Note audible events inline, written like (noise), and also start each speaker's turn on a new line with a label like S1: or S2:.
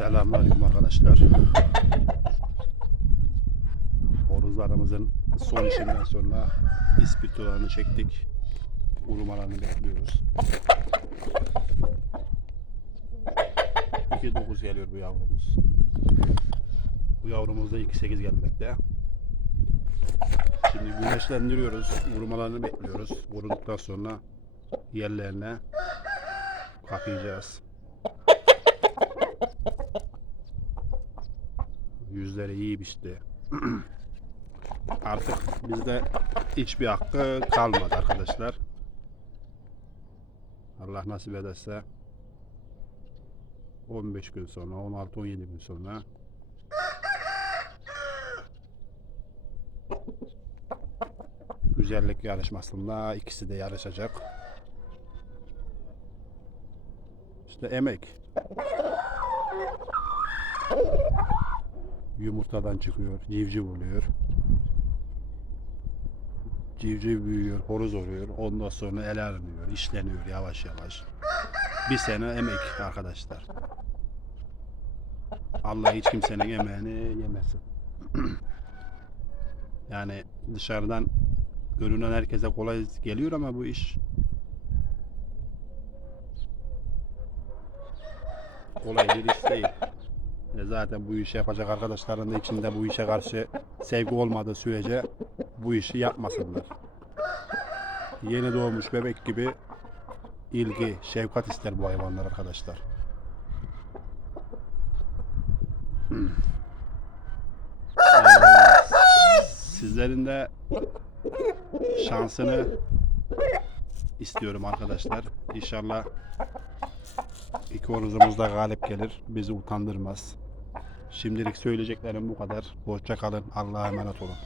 S1: Selamünaleyküm arkadaşlar. Horuzlarımızın son işinden sonra ispirtolarını çektik. Urumalarını bekliyoruz. 2.9 geliyor bu yavrumuz. Bu yavrumuz da 2.8 gelmekte. Şimdi güneşlendiriyoruz. Vurmalarını bekliyoruz. Vurunduktan sonra yerlerine kapayacağız. Yüzleri iyi pişti. Artık bizde hiçbir hakkı kalmadı arkadaşlar. Allah nasip ederse 15 gün sonra, 16-17 gün sonra güzellik yarışmasında ikisi de yarışacak. İşte emek. Yumurtadan çıkıyor, civciv oluyor. Civciv büyüyor, horoz oluyor. Ondan sonra ele alınıyor, işleniyor yavaş yavaş. Bir sene emek arkadaşlar. Allah hiç kimsenin emeğini yemesin. (clears throat) yani dışarıdan görünen herkese kolay geliyor ama bu iş kolay bir iş değil. E zaten bu işi yapacak arkadaşların da içinde bu işe karşı sevgi olmadığı sürece bu işi yapmasınlar. Yeni doğmuş bebek gibi ilgi, şefkat ister bu hayvanlar arkadaşlar. Ee, sizlerin de şansını istiyorum arkadaşlar. İnşallah iki horozumuz da galip gelir. Bizi utandırmaz. Şimdilik söyleyeceklerim bu kadar. Hoşça kalın. Allah'a emanet olun.